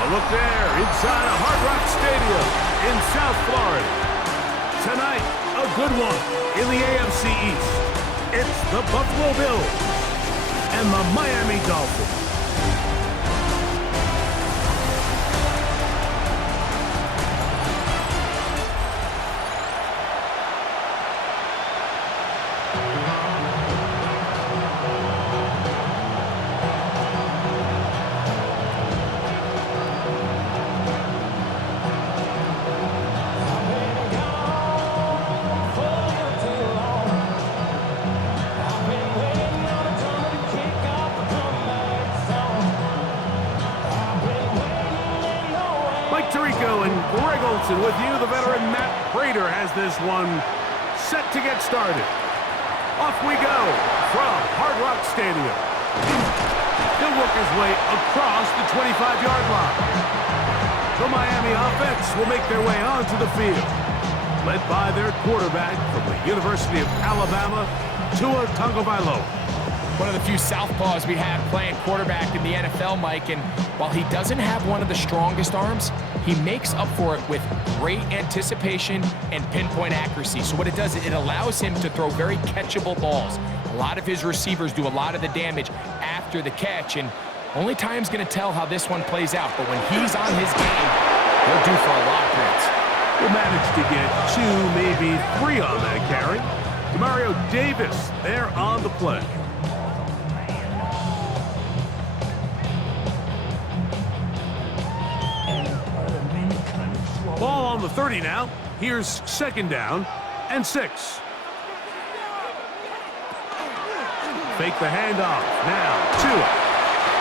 A look there inside a Hard Rock Stadium in South Florida. Tonight, a good one in the AFC East. It's the Buffalo Bills and the Miami Dolphins. With you, the veteran Matt Prater has this one set to get started. Off we go from Hard Rock Stadium. He'll work his way across the 25-yard line. The Miami offense will make their way onto the field, led by their quarterback from the University of Alabama, Tua Tagovailoa. One of the few southpaws we have playing quarterback in the NFL, Mike, and while he doesn't have one of the strongest arms, he makes up for it with great anticipation and pinpoint accuracy. So what it does, it allows him to throw very catchable balls. A lot of his receivers do a lot of the damage after the catch, and only time's going to tell how this one plays out. But when he's on his game, he'll do for a lot of points. He'll manage to get 2, maybe 3 on that carry. Demario Davis there on the play. Ball on the 30 now. Here's second down and 6. Fake the handoff. Now Tua.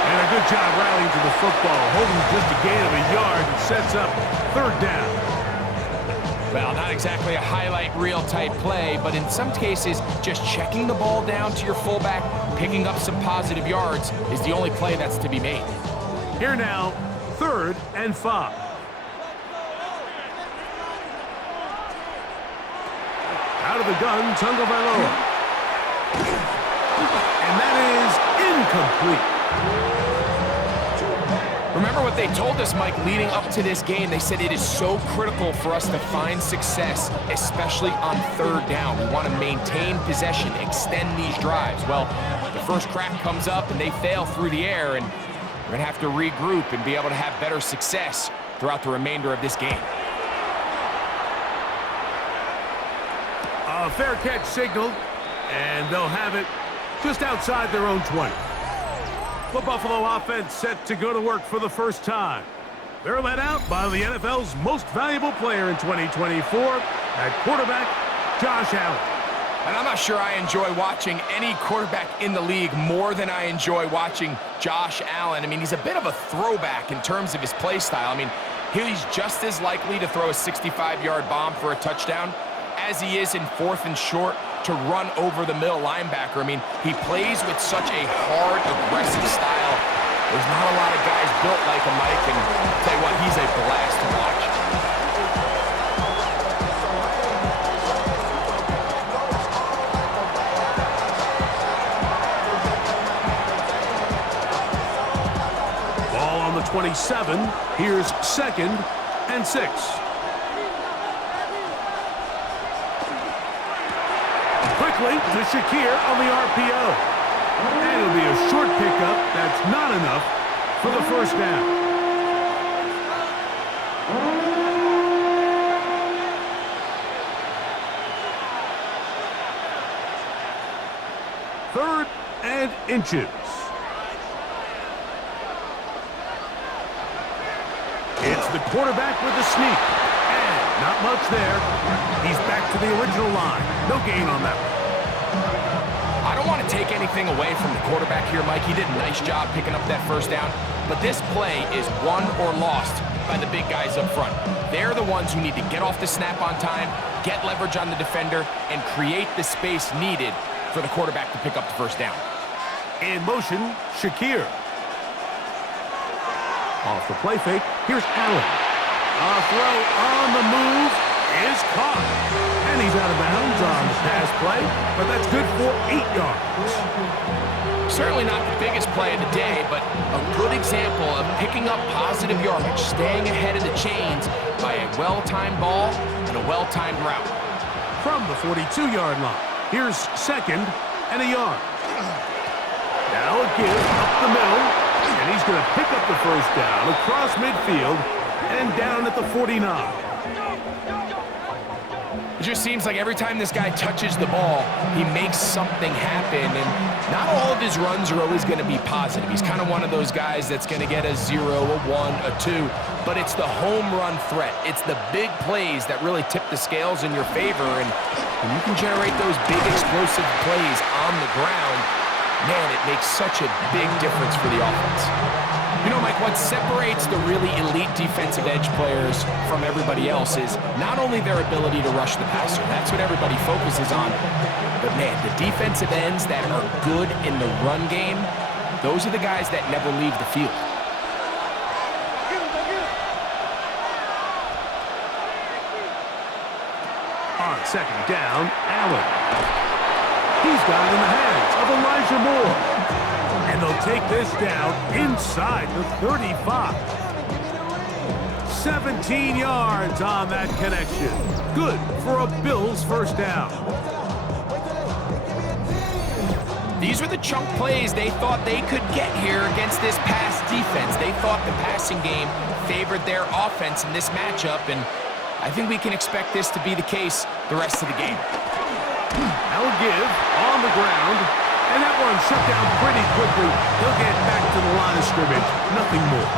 And a good job rallying to the football. Holding just a gain of a yard and sets up third down. Well, not exactly a highlight reel type play, but in some cases, just checking the ball down to your fullback, picking up some positive yards is the only play that's to be made. Here now, 3rd and 5. Out of the gun, Tagovailoa. And that is incomplete. Remember what they told us, Mike, leading up to this game. They said it is so critical for us to find success, especially on 3rd down. We want to maintain possession, extend these drives. Well, the first crack comes up and they fail through the air, and we're going to have to regroup and be able to have better success throughout the remainder of this game. A fair catch signaled, and they'll have it just outside their own 20. The Buffalo offense set to go to work for the first time. They're led out by the NFL's most valuable player in 2024, at quarterback, Josh Allen. And I'm not sure I enjoy watching any quarterback in the league more than I enjoy watching Josh Allen. I mean, he's a bit of a throwback in terms of his play style. I mean, he's just as likely to throw a 65-yard bomb for a touchdown as he is in 4th and short to run over the middle linebacker. I mean, he plays with such a hard, aggressive style. There's not a lot of guys built like him, Mike, and I'll tell you what, he's a blast to watch. Ball on the 27. Here's 2nd and 6. Quickly to Shakir on the RPO. And it'll be a short pickup. That's not enough for the first down. Third and inches. It's the quarterback with the sneak. And not much there. He's back to the original line. No gain on that one. I don't want to take anything away from the quarterback here, Mike. He did a nice job picking up that first down. But this play is won or lost by the big guys up front. They're the ones who need to get off the snap on time, get leverage on the defender, and create the space needed for the quarterback to pick up the first down. In motion, Shakir. Off the play fake, here's Allen. A throw on the move is caught. And he's out of bounds on the pass play, but that's good for 8 yards. Certainly not the biggest play of the day, but a good example of picking up positive yardage, staying ahead of the chains by a well-timed ball and a well-timed route. From the 42-yard line, here's 2nd and a yard. Now a give up the middle, and he's going to pick up the first down across midfield and down at the 49. It just seems like every time this guy touches the ball, he makes something happen, and not all of his runs are always going to be positive. He's kind of one of those guys that's going to get a 0, a 1, a 2, but it's the home run threat. It's the big plays that really tip the scales in your favor, and when you can generate those big explosive plays on the ground, man, it makes such a big difference for the offense. You know, Mike, what separates the really elite defensive edge players from everybody else is not only their ability to rush the passer. That's what everybody focuses on. But, man, the defensive ends that are good in the run game, those are the guys that never leave the field. On 2nd down, Allen. He's got it in the hands of Elijah Moore. And they'll take this down inside the 35. 17 yards on that connection. Good for a Bills first down. These were the chunk plays they thought they could get here against this pass defense. They thought the passing game favored their offense in this matchup, and I think we can expect this to be the case the rest of the game. I'll give on the ground. And that one shut down pretty quickly. He'll get back to the line of scrimmage. Nothing more.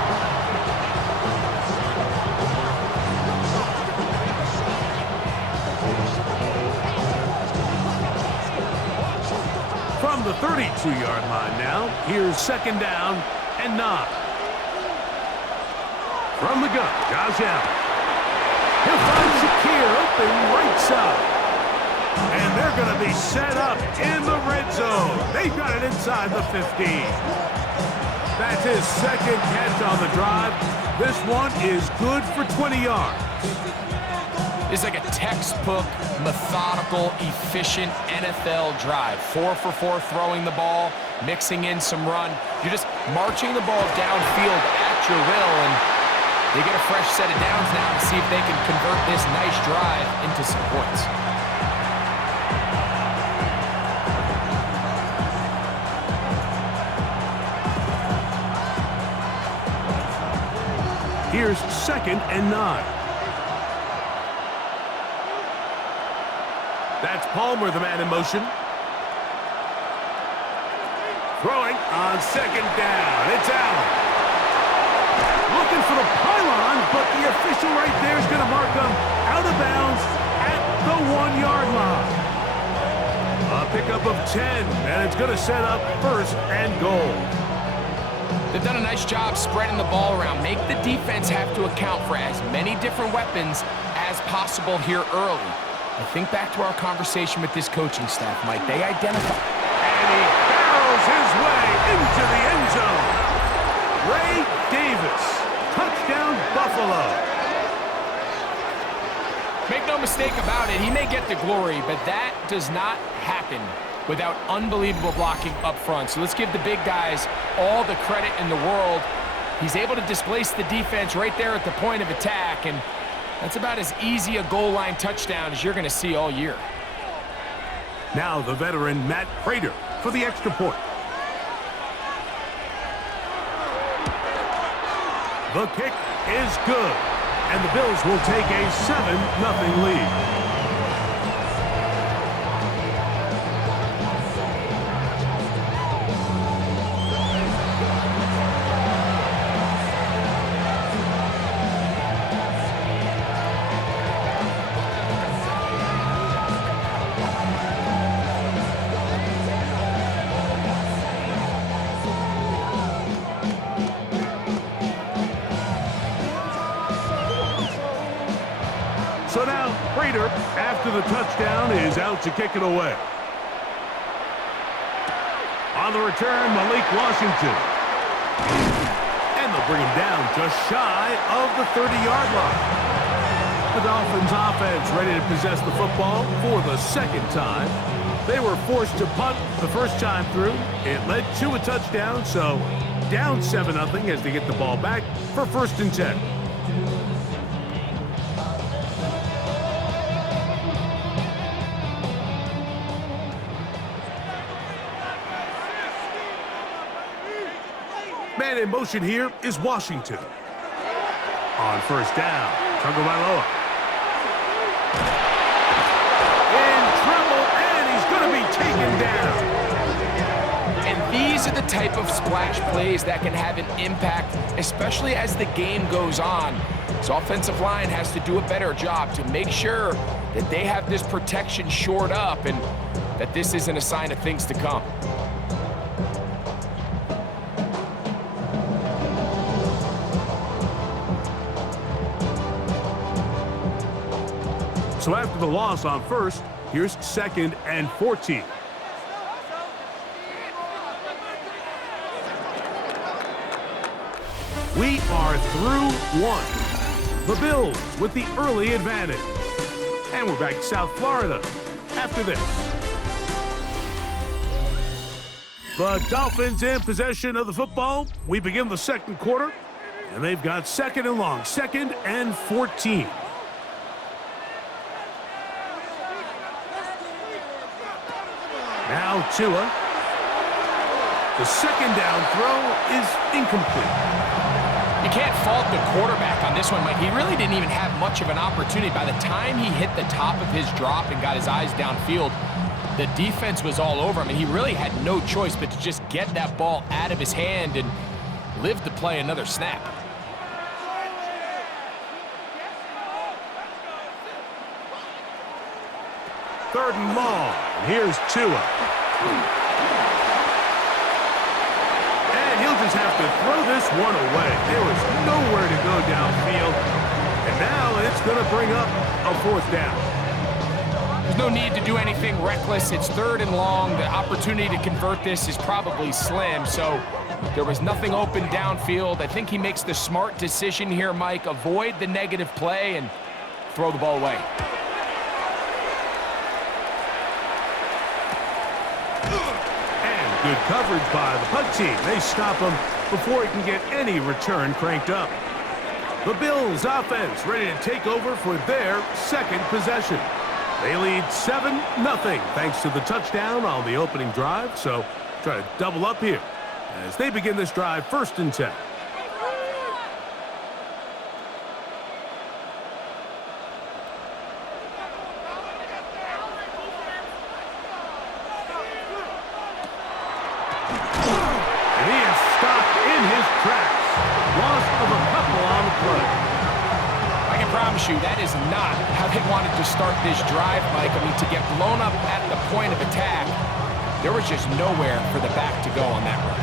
From the 32-yard line now, here's 2nd down and 9. From the gun, Josh Allen. He'll find Shakir open right side. And they're going to be set up in the red zone. They've got it inside the 15. That's his 2nd catch on the drive. This one is good for 20 yards. It's like a textbook, methodical, efficient NFL drive. 4 for 4 throwing the ball, mixing in some run. You're just marching the ball downfield at your will, and they get a fresh set of downs now to see if they can convert this nice drive into some points. Here's 2nd and 9. That's Palmer, the man in motion. Throwing on 2nd down. It's Allen. Looking for the pylon, but the official right there is going to mark him out of bounds at the 1-yard line. A pickup of 10, and it's going to set up 1st and goal. They've done a nice job spreading the ball around. Make the defense have to account for as many different weapons as possible here early. I think back to our conversation with this coaching staff, Mike. They identify. And he barrels his way into the end zone. Ray Davis. Touchdown, Buffalo. Make no mistake about it, he may get the glory, but that does not happen without unbelievable blocking up front. So let's give the big guys all the credit in the world. He's able to displace the defense right there at the point of attack, and that's about as easy a goal line touchdown as you're going to see all year. Now the veteran Matt Prater for the extra point. The kick is good, and the Bills will take a 7-0 lead. So now, Prater, after the touchdown, is out to kick it away. On the return, Malik Washington. And they'll bring him down just shy of the 30-yard line. The Dolphins offense ready to possess the football for the second time. They were forced to punt the first time through. It led to a touchdown, so down 7-0 as they get the ball back for 1st and 10. Man in motion here is Washington. On 1st down, Tagovailoa. In trouble, and he's going to be taken down. And these are the type of splash plays that can have an impact, especially as the game goes on. So offensive line has to do a better job to make sure that they have this protection shored up and that this isn't a sign of things to come. So after the loss on 1st, here's 2nd and 14. We are through 1. The Bills with the early advantage. And we're back to South Florida after this. The Dolphins in possession of the football. We begin the 2nd quarter, and they've got 2nd and long, 2nd and 14. Now Tua. The 2nd down throw is incomplete. You can't fault the quarterback on this one, Mike. He really didn't even have much of an opportunity. By the time he hit the top of his drop and got his eyes downfield, the defense was all over him, and he really had no choice but to just get that ball out of his hand and live to play another snap. Third and long. Here's Tua. And he'll just have to throw this one away. There was nowhere to go downfield. And now it's going to bring up a 4th down. There's no need to do anything reckless. It's 3rd and long. The opportunity to convert this is probably slim. So there was nothing open downfield. I think he makes the smart decision here, Mike. Avoid the negative play and throw the ball away. Good coverage by the punt team. They stop him before he can get any return cranked up. The Bills offense ready to take over for their 2nd possession. They lead 7-0 thanks to the touchdown on the opening drive. So try to double up here as they begin this drive 1st and 10. That is not how they wanted to start this drive, Mike. I mean, to get blown up at the point of attack, there was just nowhere for the back to go on that run.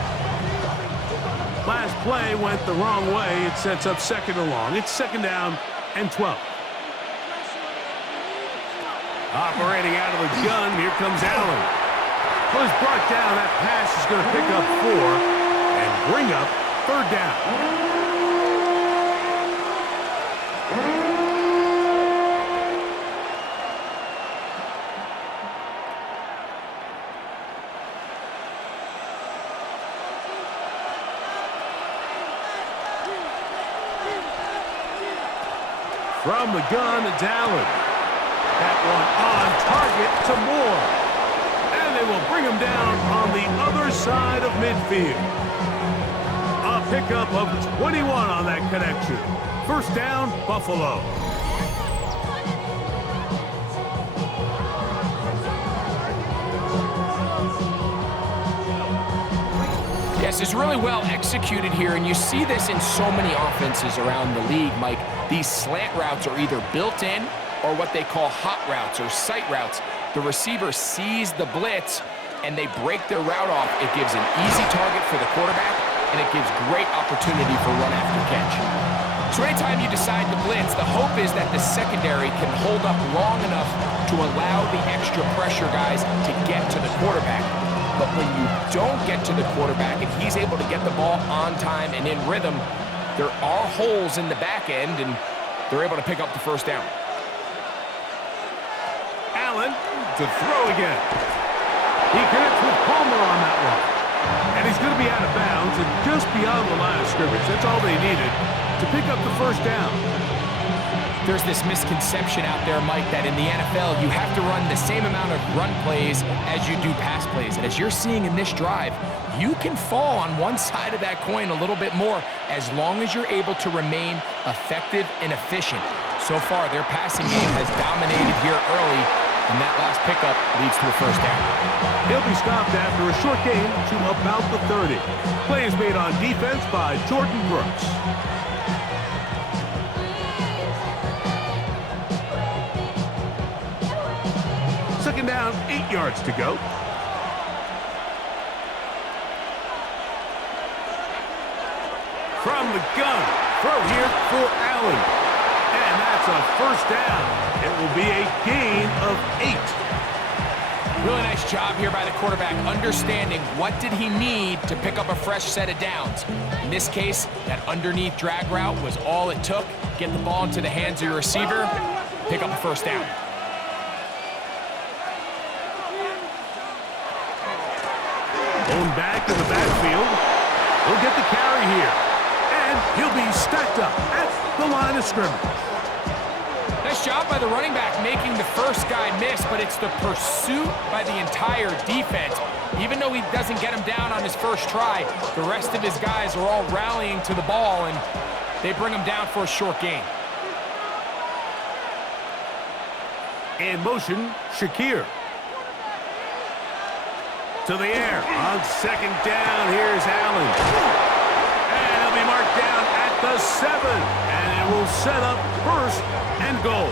Last play went the wrong way. It sets up 2nd and long. It's 2nd down and 12. Operating out of the gun, here comes Allen. Well, he's brought down. That pass is going to pick up 4 and bring up 3rd down. From the gun, it's Allen. That one on target to Moore. And they will bring him down on the other side of midfield. A pickup of 21 on that connection. 1st down, Buffalo. Yes, it's really well executed here, and you see this in so many offenses around the league, Mike. These slant routes are either built in or what they call hot routes or sight routes. The receiver sees the blitz, and they break their route off. It gives an easy target for the quarterback, and it gives great opportunity for run after catch. So anytime you decide to blitz, the hope is that the secondary can hold up long enough to allow the extra pressure guys to get to the quarterback. But when you don't get to the quarterback and he's able to get the ball on time and in rhythm, there are holes in the back end, and they're able to pick up the 1st down. Allen to throw again. He connects with Palmer on that one. And he's going to be out of bounds and just beyond the line of scrimmage. That's all they needed to pick up the first down. There's this misconception out there, Mike, that in the NFL, you have to run the same amount of run plays as you do pass plays. And as you're seeing in this drive, you can fall on one side of that coin a little bit more as long as you're able to remain effective and efficient. So far, their passing game has dominated here early, and that last pickup leads to a first down. He'll be stopped after a short gain to about the 30. Play is made on defense by Jordan Brooks. Second down, 8 yards to go. From the gun, throw here for Allen. And that's a first down. It will be a gain of 8. Really nice job here by the quarterback, understanding what did he need to pick up a fresh set of downs. In this case, that underneath drag route was all it took. Get the ball into the hands of your receiver, pick up a first down. Going back in the backfield. He'll get the carry here. And he'll be stacked up at the line of scrimmage. Nice job by the running back making the first guy miss, but it's the pursuit by the entire defense. Even though he doesn't get him down on his first try, the rest of his guys are all rallying to the ball, and they bring him down for a short gain. In motion, Shakir. To the air. On second down, here's Allen. And he'll be marked down at the 7. And it will set up first and goal.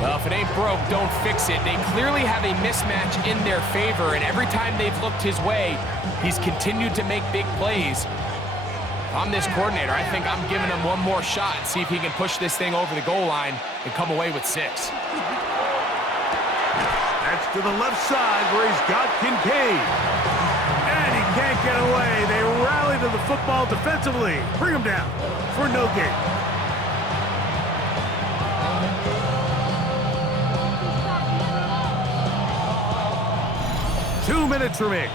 Well, if it ain't broke, don't fix it. They clearly have a mismatch in their favor, and every time they've looked his way, he's continued to make big plays. If I'm this coordinator, I think I'm giving him one more shot and see if he can push this thing over the goal line and come away with 6. That's to the left side where he's got Kincaid. And he can't get away. They rally to the football defensively. Bring him down for no gain. Two minutes remaining.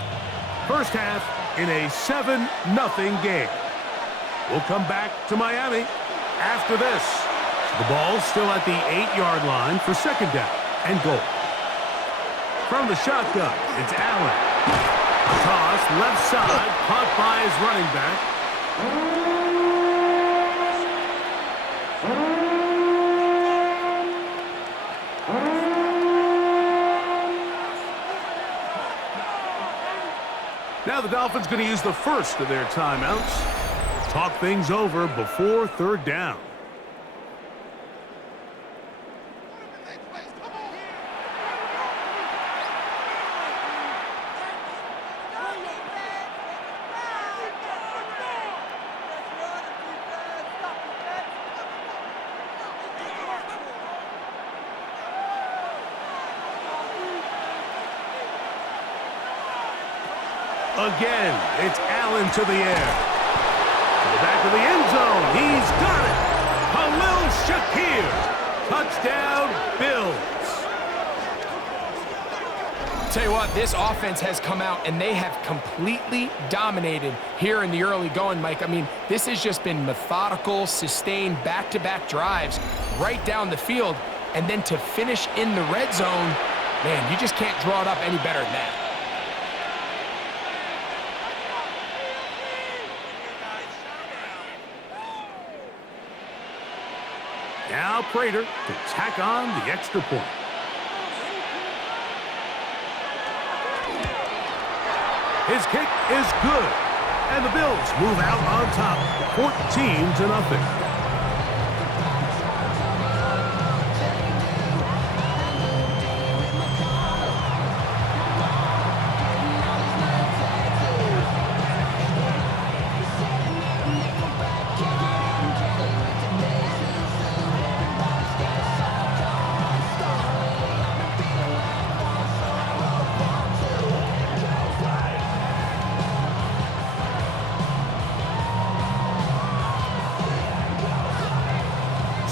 First half in a 7-0 game. We'll come back to Miami after this. The ball's still at the 8-yard line for second down and goal. From the shotgun, it's Allen. Toss left side, caught by his running back. Now the Dolphins going to use the first of their timeouts. Talk things over before third down. Again, it's Allen to the air. To the back of the end zone. He's got it. Khalil Shakir. Touchdown, Bills. Tell you what, this offense has come out and they have completely dominated here in the early going, Mike. I mean, this has just been methodical, sustained back-to-back drives right down the field. And then to finish in the red zone, man, you just can't draw it up any better than that. Now Prater to tack on the extra point. His kick is good. And the Bills move out on top, 14-0.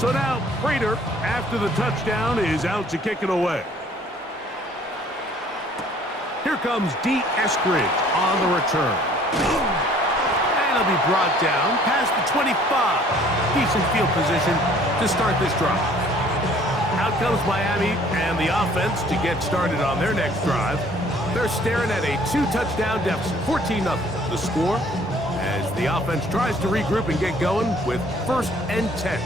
So now Prater, after the touchdown, is out to kick it away. Here comes D. Eskridge on the return. And he'll be brought down past the 25. Decent field position to start this drive. Out comes Miami and the offense to get started on their next drive. They're staring at a 2-touchdown deficit, 14-0. The score as the offense tries to regroup and get going with 1st and 10.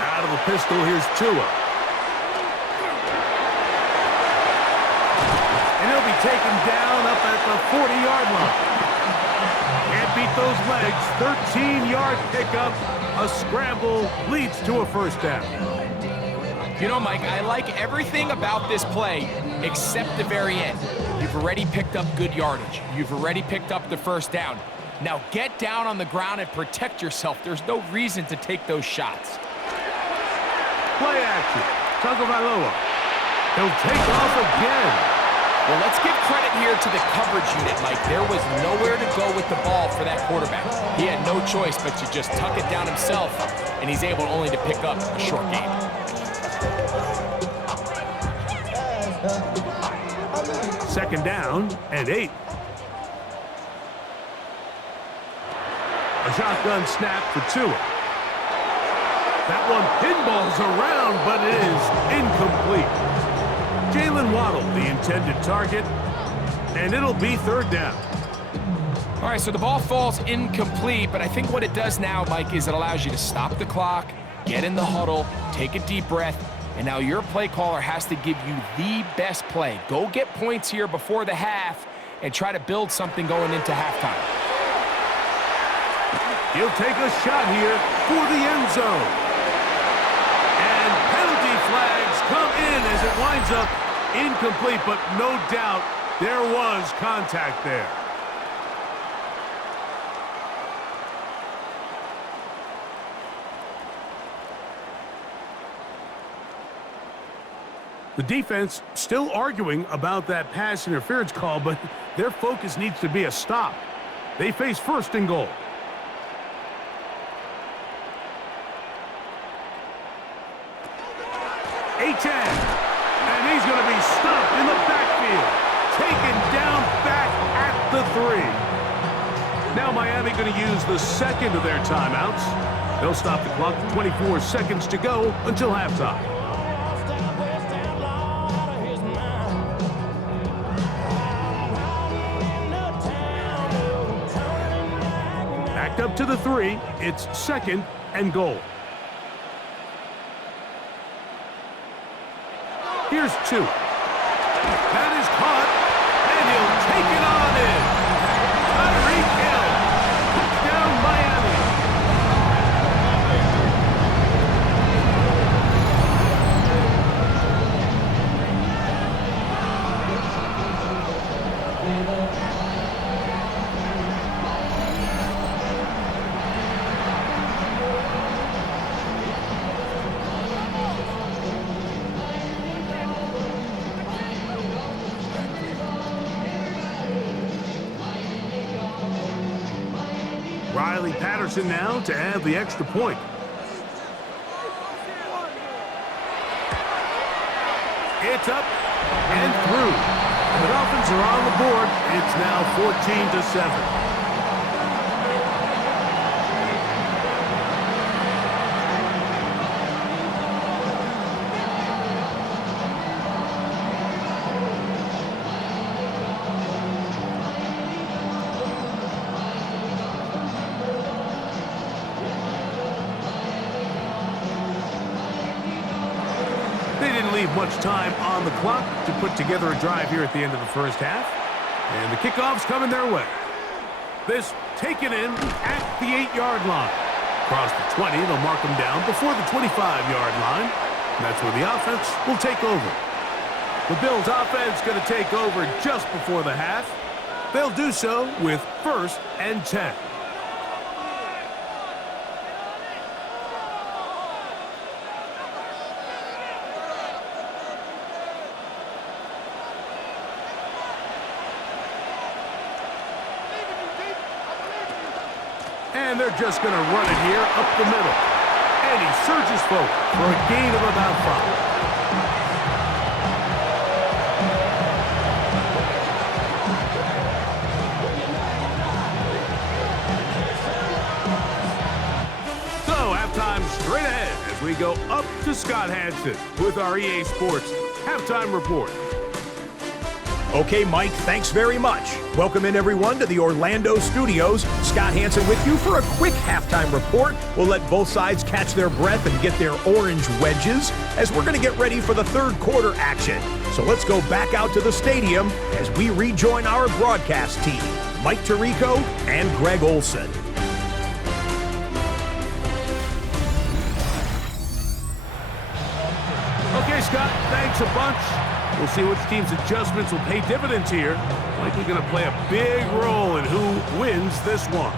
Out of the pistol, here's Tua. And he'll be taken down up at the 40-yard line. Can't beat those legs. 13-yard pickup. A scramble leads to a 1st down. You know, Mike, I like everything about this play except the very end. You've already picked up good yardage. You've already picked up the 1st down. Now get down on the ground and protect yourself. There's no reason to take those shots. Play action. Tagovailoa. He'll take off again. Well, let's give credit here to the coverage unit, Mike. There was nowhere to go with the ball for that quarterback. He had no choice but to just tuck it down himself, and he's able only to pick up a short gain. 2nd down and 8. A shotgun snap for Tua. That one pinballs around, but it is incomplete. Jalen Waddle, the intended target, and it'll be 3rd down. All right, so the ball falls incomplete, but I think what it does now, Mike, is it allows you to stop the clock, get in the huddle, take a deep breath, and now your play caller has to give you the best play. Go get points here before the half and try to build something going into halftime. He'll take a shot here for the end zone. And penalty flags come in as it winds up incomplete, but no doubt there was contact there. The defense still arguing about that pass interference call, but their focus needs to be a stop. They face 1st and goal. A-10. And he's going to be stopped in the backfield. Taken down back at the 3. Now Miami going to use the 2nd of their timeouts. They'll stop the clock with 24 seconds to go until halftime. Up to the 3, it's 2nd and goal. Here's 2. That is caught, and he'll take it on in. Tyreek Hill, touchdown Miami. Riley Patterson now to add the extra point. It's up and through. The Dolphins are on the board. It's now 14-7. Leave much time on the clock to put together a drive here at the end of the 1st half. And the kickoff's coming their way. This taken in at the 8-yard line. Across the 20, they'll mark them down before the 25-yard line. And that's where the offense will take over. The Bills offense going to take over just before the half. They'll do so with 1st and 10. And they're just going to run it here up the middle. And he surges forward for a gain of about 5. Straight ahead as we go up to Scott Hansen with our EA Sports Halftime Report. Okay, Mike, thanks very much. Welcome in, everyone, to the Orlando studios. Scott Hansen with you for a quick halftime report. We'll let both sides catch their breath and get their orange wedges as we're going to get ready for the third quarter action. So let's go back out to the stadium as we rejoin our broadcast team, Mike Tirico and Greg Olson. Okay, Scott, thanks a bunch. We'll see which team's adjustments will pay dividends here. Likely going to play a big role in who wins this one.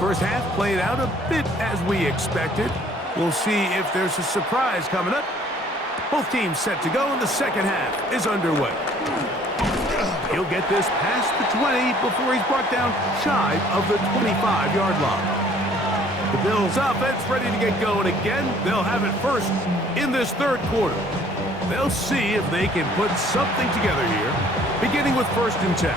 First half played out a bit as we expected. We'll see if there's a surprise coming up. Both teams set to go, and the second half is underway. He'll get this past the 20 before he's brought down shy of the 25-yard line. The Bills' offense ready to get going again. They'll have it first in this third quarter. They'll see if they can put something together here, beginning with 1st and 10.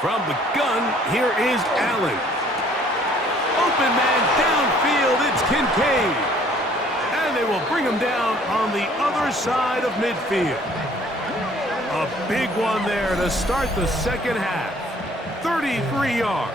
From the gun, here is Allen. Open man downfield, it's Kincaid. And they will bring him down on the other side of midfield. A big one there to start the second half. 33 yards.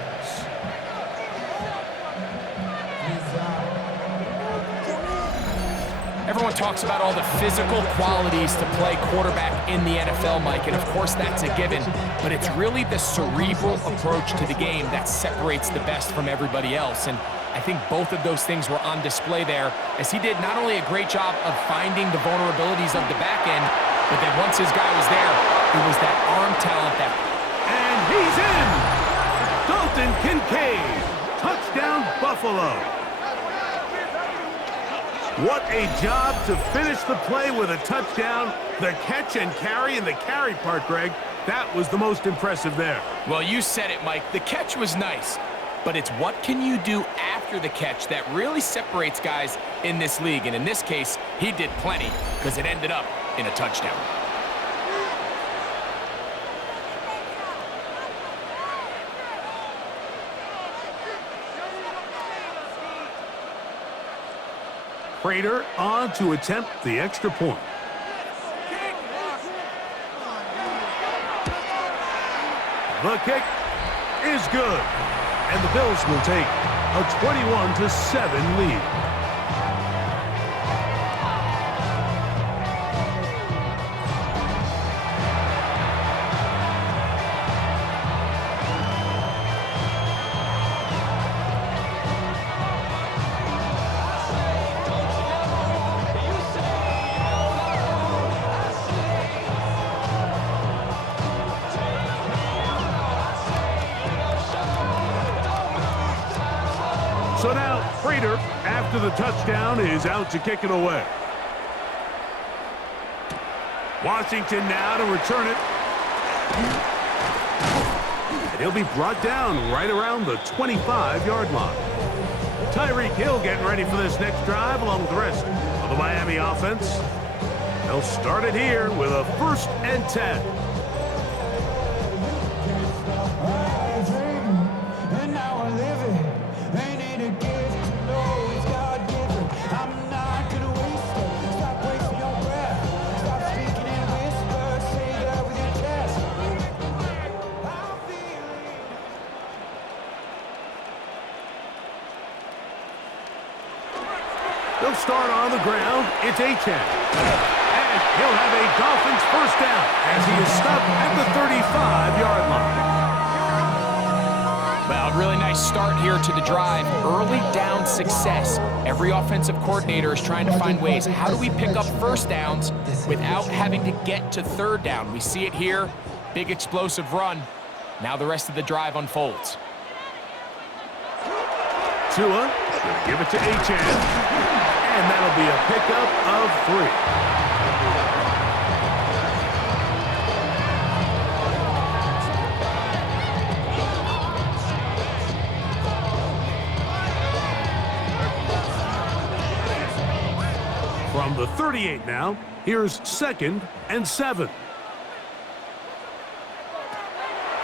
Everyone talks about all the physical qualities to play quarterback in the NFL, Mike, and of course that's a given, but it's really the cerebral approach to the game that separates the best from everybody else, and I think both of those things were on display there, as he did not only a great job of finding the vulnerabilities of the back end, but then once his guy was there, it was that arm talent that... And he's in! Dalton Kincaid! Touchdown, Buffalo! What a job to finish the play with a touchdown. The catch and carry, and the carry part, Greg, that was the most impressive there. Well, you said it, Mike. The catch was nice, but it's what can you do after the catch that really separates guys in this league. And in this case, he did plenty because it ended up in a touchdown. Prater on to attempt the extra point. The kick is good. And the Bills will take a 21-7 lead. So now, Prater, after the touchdown, is out to kick it away. Washington now to return it. And he'll be brought down right around the 25-yard line. Tyreek Hill getting ready for this next drive along with the rest of the Miami offense. They'll start it here with a 1st and 10. They'll start on the ground. It's Achane. And he'll have a Dolphins 1st down as he is stopped at the 35-yard line. Well, really nice start here to the drive. Early down success. Every offensive coordinator is trying to find ways. How do we pick up first downs without having to get to third down? We see it here. Big explosive run. Now the rest of the drive unfolds. Tua will give it to Achane. And that'll be a pickup of 3. From the 38 now, here's 2nd and 7.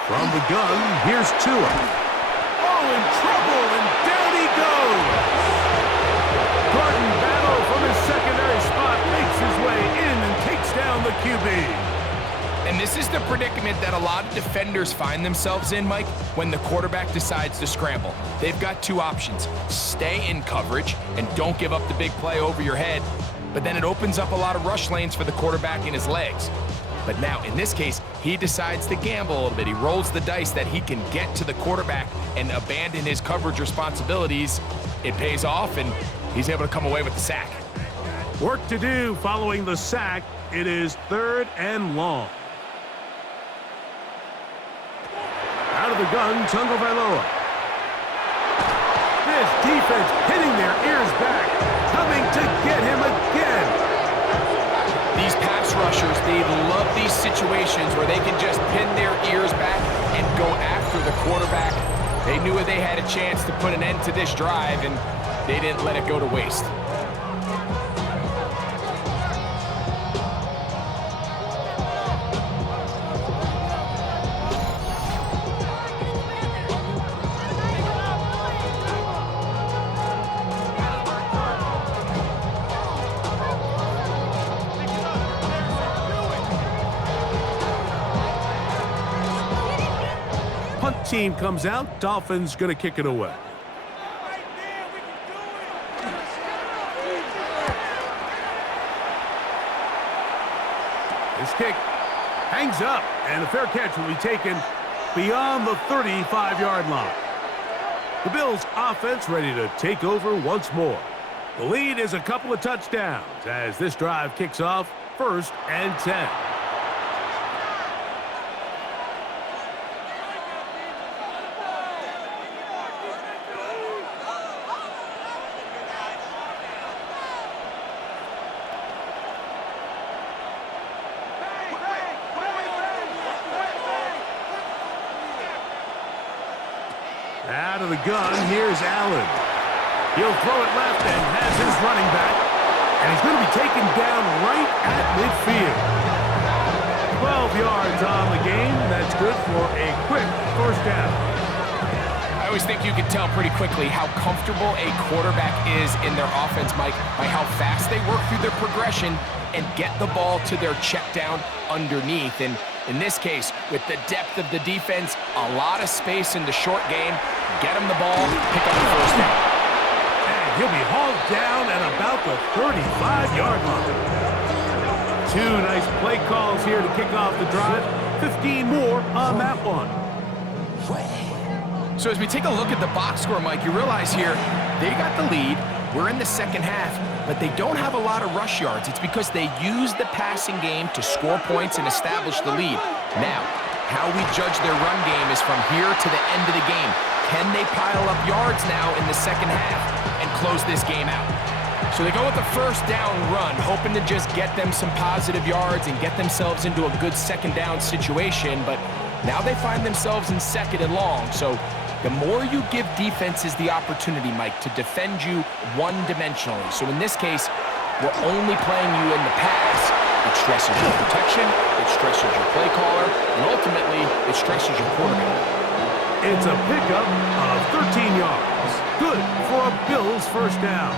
From the gun, here's Tua. Oh, in trouble, and down he goes. Gordon battle from his secondary spot, makes his way in and takes down the QB. And this is the predicament that a lot of defenders find themselves in, Mike, when the quarterback decides to scramble. They've got two options. Stay in coverage and don't give up the big play over your head. But then it opens up a lot of rush lanes for the quarterback in his legs. But now, in this case, he decides to gamble a little bit. He rolls the dice that he can get to the quarterback and abandon his coverage responsibilities. It pays off, and he's able to come away with the sack. Work to do following the sack. It is 3rd and long. Out of the gun, Tagovailoa. This defense hitting their ears back, coming to get him again. These pass rushers, they love these situations where they can just pin their ears back and go after the quarterback. They knew they had a chance to put an end to this drive, and they didn't let it go to waste. Team comes out. Dolphins going to kick it away. This kick hangs up, and a fair catch will be taken beyond the 35-yard line. The Bills' offense ready to take over once more. The lead is a couple of touchdowns as this drive kicks off 1st and 10. Out of the gun, here's Allen. He'll throw it left and has his running back. And he's going to be taken down right at midfield. 12 yards on the game. That's good for a quick first down. I always think you can tell pretty quickly how comfortable a quarterback is in their offense, Mike, by how fast they work through their progression and get the ball to their check down underneath. And in this case, with the depth of the defense, a lot of space in the short game, get him the ball, pick up the first down. And he'll be hauled down at about the 35-yard line. 2 nice play calls here to kick off the drive. 15 more on that one. So as we take a look at the box score, Mike, you realize here, they got the lead. We're in the second half, but they don't have a lot of rush yards. It's because they use the passing game to score points and establish the lead. Now, how we judge their run game is from here to the end of the game. Can they pile up yards now in the second half and close this game out? So they go with the first down run, hoping to just get them some positive yards and get themselves into a good second down situation, but now they find themselves in 2nd and long. So the more you give defenses the opportunity, Mike, to defend you one-dimensionally. So in this case, we're only playing you in the pass. It stresses your protection, it stresses your play caller, and ultimately, it stresses your quarterback. It's a pickup of 13 yards. Good for a Bills first down.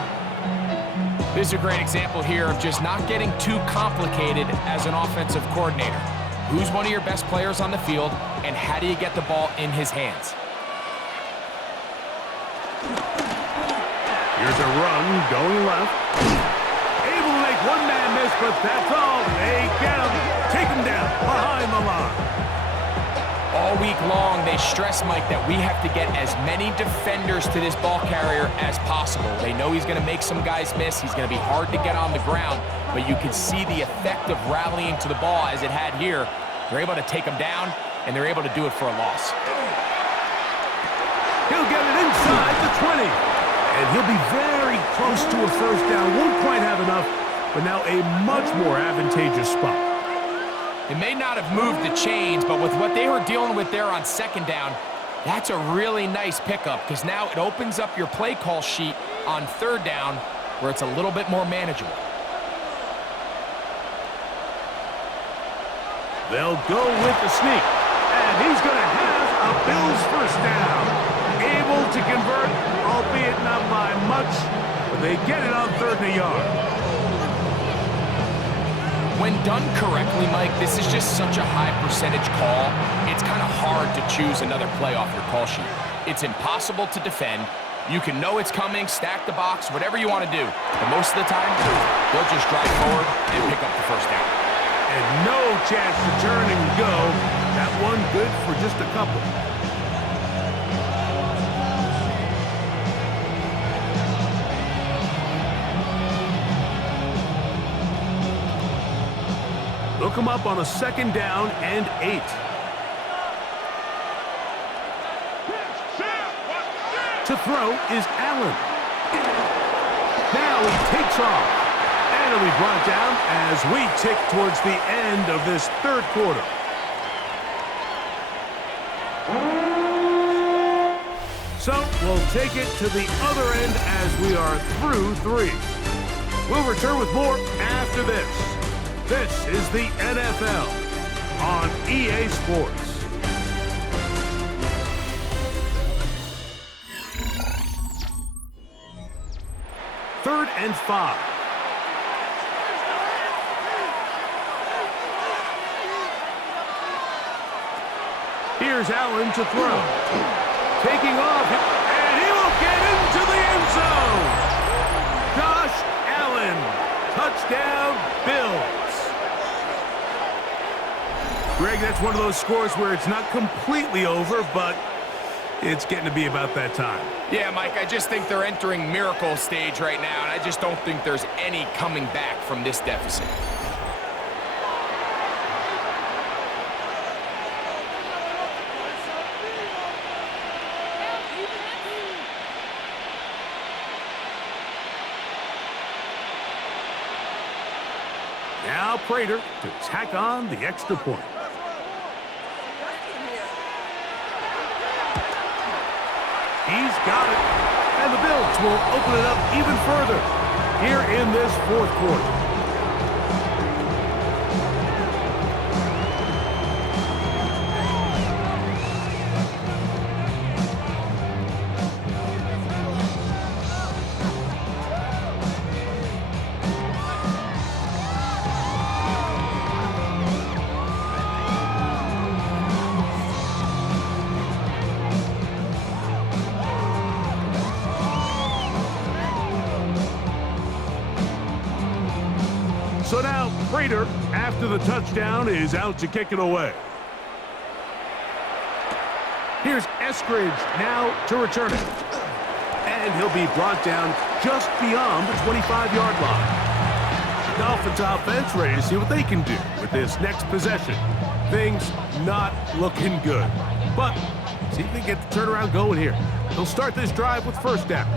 This is a great example here of just not getting too complicated as an offensive coordinator. Who's one of your best players on the field, and how do you get the ball in his hands? Here's a run going left. Able to make one man miss, but that's all. They get him. Take him down behind the line. All week long, they stress, Mike, that we have to get as many defenders to this ball carrier as possible. They know he's going to make some guys miss. He's going to be hard to get on the ground, but you can see the effect of rallying to the ball as it had here. They're able to take him down, and they're able to do it for a loss. He'll get it inside the 20. And he'll be very close to a first down. Won't quite have enough, but now a much more advantageous spot. It may not have moved the chains, but with what they were dealing with there on second down, that's a really nice pickup because now it opens up your play call sheet on third down where it's a little bit more manageable. They'll go with the sneak, and he's going to have a Bills first down. Able to convert, albeit not by much, but they get it on 3rd and a yard. When done correctly, Mike, this is just such a high percentage call. It's kind of hard to choose another play off your call sheet. It's impossible to defend. You can know it's coming, stack the box, whatever you want to do. But most of the time, they'll just drive forward and pick up the first down. And no chance to turn and go. That one good for just a couple. Look him up on a 2nd down and 8. To throw is Allen. Now he takes off. And he'll be brought down as we tick towards the end of this 3rd quarter. So we'll take it to the other end as we are through 3. We'll return with more after this. This is the NFL on EA Sports. Third and 5. Here's Allen to throw. Taking off, and he will get into the end zone. Josh Allen, touchdown Bills. Greg, that's one of those scores where it's not completely over, but it's getting to be about that time. Yeah, Mike, I just think they're entering miracle stage right now, and I just don't think there's any coming back from this deficit. Now Prater to tack on the extra point. He's got it. And the Bills will open it up even further here in this 4th quarter. So now Prater, after the touchdown, is out to kick it away. Here's Eskridge now to return it. And he'll be brought down just beyond the 25-yard line. The Dolphins offense ready to see what they can do with this next possession. Things not looking good. But see if they get the turnaround going here. They'll start this drive with first down.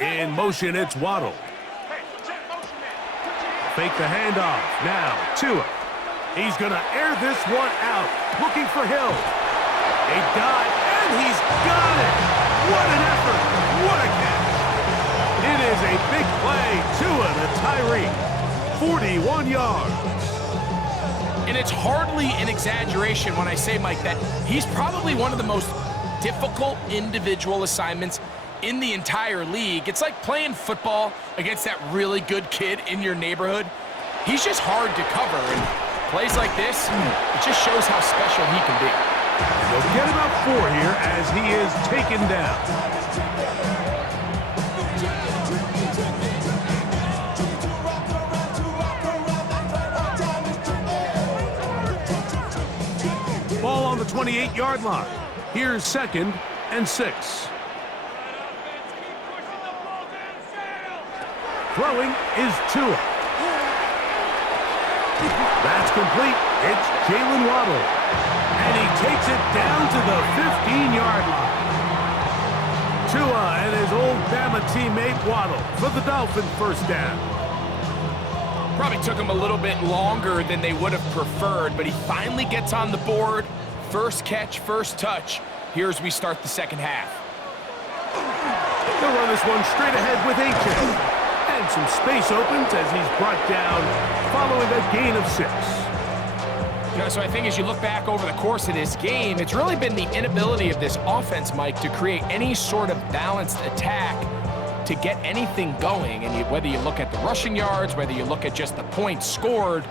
In motion, it's Waddle. Fake the handoff. Now, Tua. He's going to air this one out. Looking for Hill. A dive, and he's got it. What an effort. What a catch. It is a big play. Tua to Tyreek. 41 yards. And it's hardly an exaggeration when I say, Mike, that he's probably one of the most difficult individual assignments in the entire league. It's like playing football against that really good kid in your neighborhood. He's just hard to cover, and plays like this, it just shows how special he can be. They'll get about 4 here as he is taken down. Ball on the 28-yard line. Here's 2nd and 6. Throwing is Tua. That's complete. It's Jalen Waddle. And he takes it down to the 15-yard line. Tua and his old Bama teammate Waddle for the Dolphins first down. Probably took him a little bit longer than they would have preferred, but he finally gets on the board. First catch, first touch. Here's we start the second half. They'll run this one straight ahead with H. And some space opens as he's brought down following a gain of 6. You know, so I think as you look back over the course of this game, it's really been the inability of this offense, Mike, to create any sort of balanced attack to get anything going. And whether you look at the rushing yards, whether you look at just the points scored,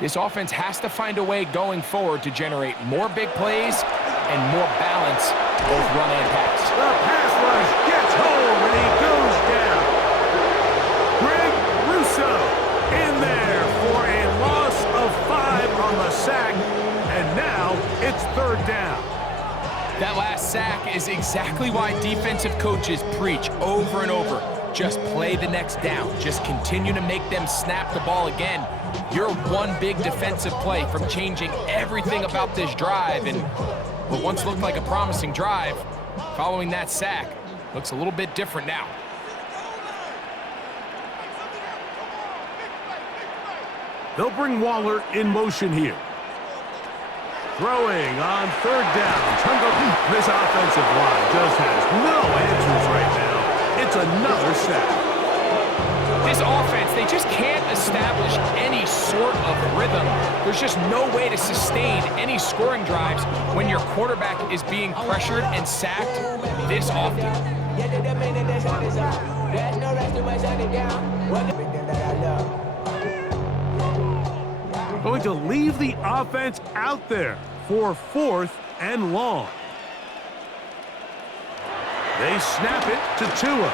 this offense has to find a way going forward to generate more big plays and more balance, both run and pass. The pass rush gets home and he goes down. Greg Russo in there for a loss of 5 on the sack, and now it's 3rd down. That last sack is exactly why defensive coaches preach over and over. Just play the next down. Just continue to make them snap the ball again. You're one big defensive play from changing everything about this drive, and what once looked like a promising drive, following that sack, looks a little bit different now. They'll bring Waller in motion here. Throwing on 3rd down. This offensive line just has no answers right now. It's another sack. This offense, they just can't establish any sort of rhythm. There's just no way to sustain any scoring drives when your quarterback is being pressured and sacked this often. Going to leave the offense out there for 4th and long. They snap it to Tua.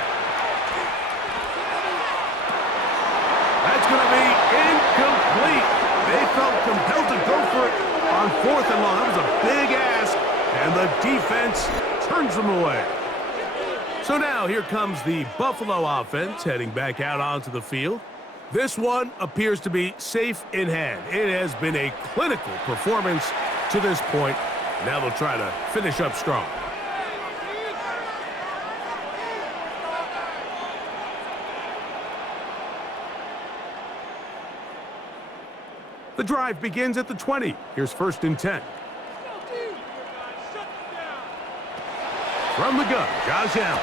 That's going to be incomplete. They felt compelled to go for it on 4th and long. That was a big ask, and the defense turns them away. So now here comes the Buffalo offense heading back out onto the field. This one appears to be safe in hand. It has been a clinical performance to this point. Now they'll try to finish up strong. The drive begins at the 20. Here's 1st and 10. From the gun, Josh Allen.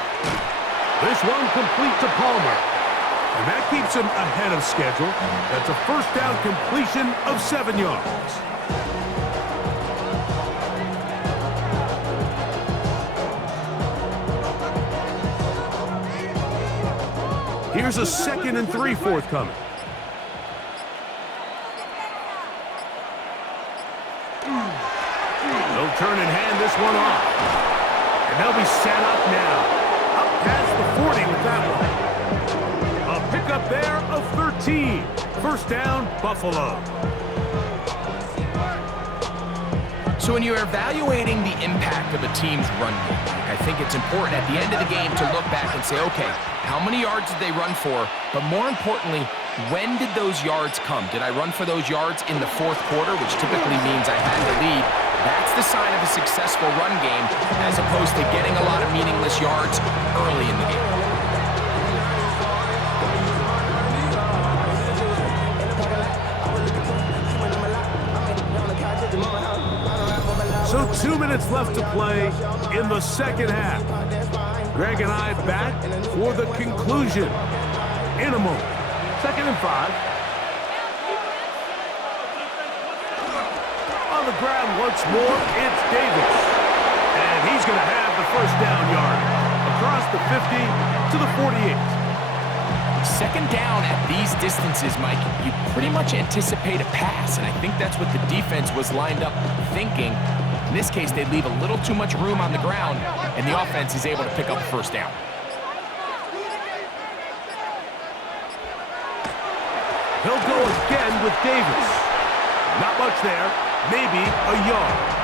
This one complete to Palmer. And that keeps him ahead of schedule. That's a first down completion of 7 yards. Here's a 2nd and 3 forthcoming. They'll turn and hand this one off. And they'll be set up now. Up past the 40 with that one. A pickup there of 13. First down, Buffalo. So when you're evaluating the impact of a team's run game, I think it's important at the end of the game to look back and say, okay, how many yards did they run for? But more importantly, when did those yards come? Did I run for those yards in the 4th quarter, which typically means I had the lead? That's the sign of a successful run game, as opposed to getting a lot of meaningless yards early in the game. So 2 minutes left to play in the second half. Greg and I back for the conclusion in a moment. 2nd and 5. On the ground once more, it's Davis. And he's going to have the first down yard across the 50 to the 48. Second down at these distances, Mike, you pretty much anticipate a pass, and I think that's what the defense was lined up thinking. In this case, they leave a little too much room on the ground, and the offense is able to pick up a first down. He'll go again with Davis. Not much there, maybe a yard.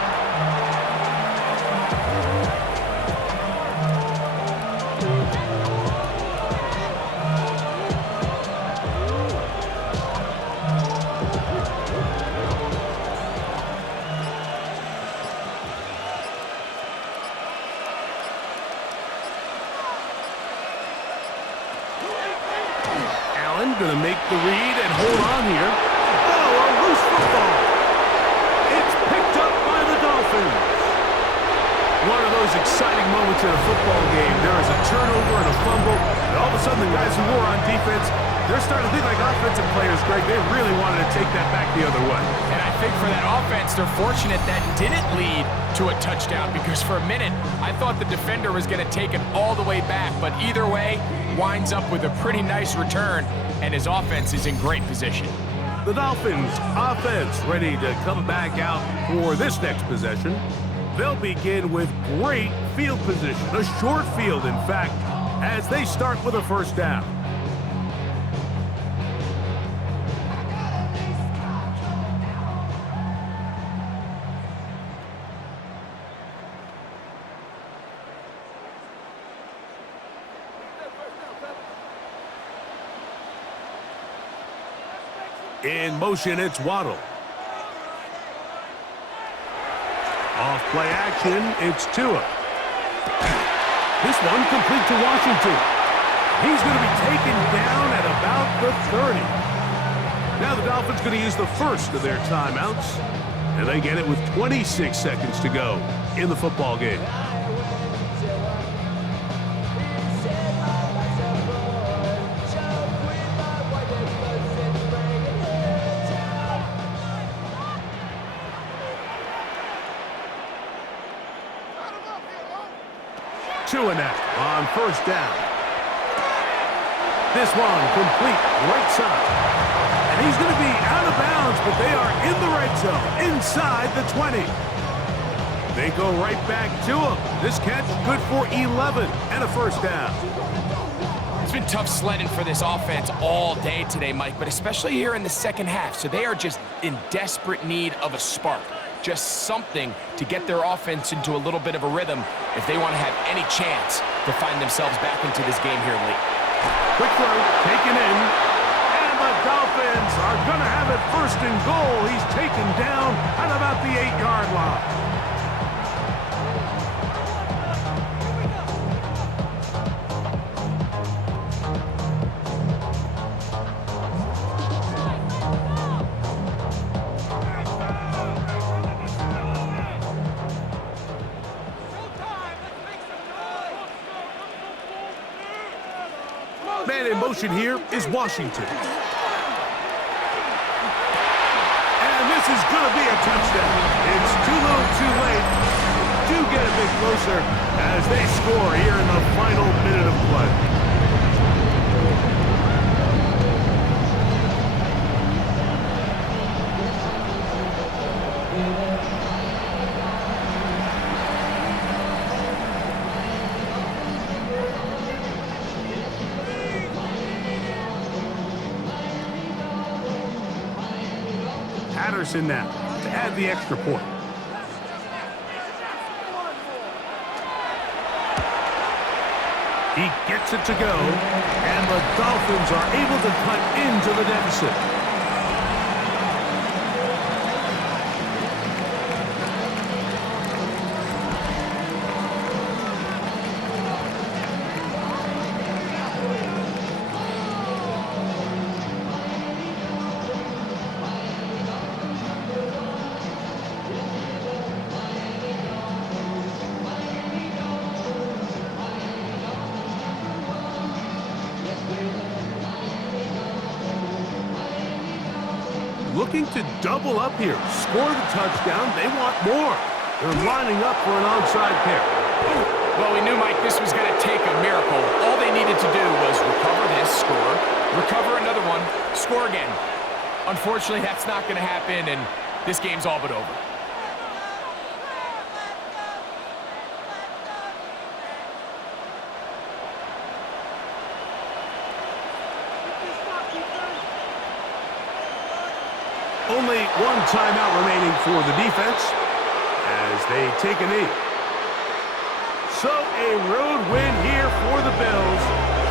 Going to make the read and hold on here. Oh, a loose football. It's picked up by the Dolphins. One of those exciting moments in a football game. There is a turnover and a fumble, and all of a sudden the guys who were on defense, they're starting to think like offensive players, Greg. They really wanted to take that back the other way. And I think for that offense, they're fortunate that didn't lead to a touchdown, because for a minute, I thought the defender was going to take it all the way back. But either way, winds up with a pretty nice return, and his offense is in great position. The Dolphins offense ready to come back out for this next possession. They'll begin with great field position, a short field, in fact, as they start with a first down. In motion, it's Waddle. Off play action, it's Tua. This one complete to Washington. He's going to be taken down at about the 30. Now the Dolphins going to use the first of their timeouts, and they get it with 26 seconds to go in the football game. Tua now on first down. This one complete right side. And he's going to be out of bounds, but they are in the red zone, inside the 20. They go right back to him. This catch good for 11 and a first down. It's been tough sledding for this offense all day today, Mike, but especially here in the second half. So they are just in desperate need of a spark. Just something to get their offense into a little bit of a rhythm if they want to have any chance to find themselves back into this game here late. Quick throw, taken in, and the Dolphins are going to have it first and goal. He's taken down at about the 8-yard line. Man in motion here is Washington. And this is going to be a touchdown. It's too little too late. Do get a bit closer as they score here in the final minute of play. Patterson now to add the extra point. He gets it to go, and the Dolphins are able to cut into the deficit. Looking to double up here, score the touchdown. They want more. They're lining up for an onside kick. Well, we knew, Mike, this was going to take a miracle. All they needed to do was recover this, score score again. Unfortunately, that's not going to happen, and this game's all but over. Only one timeout remaining for the defense as they take a knee. So a road win here for the Bills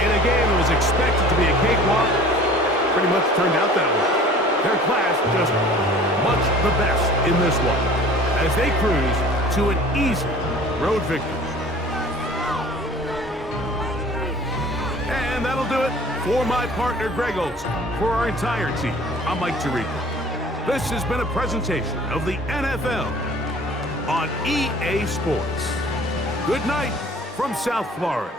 in a game that was expected to be a cakewalk. Pretty much turned out that way. Their class just much the best in this one as they cruise to an easy road victory. And that'll do it for my partner Greg Olson. For our entire team, I'm Mike Tirico. This has been a presentation of the NFL on EA Sports. Good night from South Florida.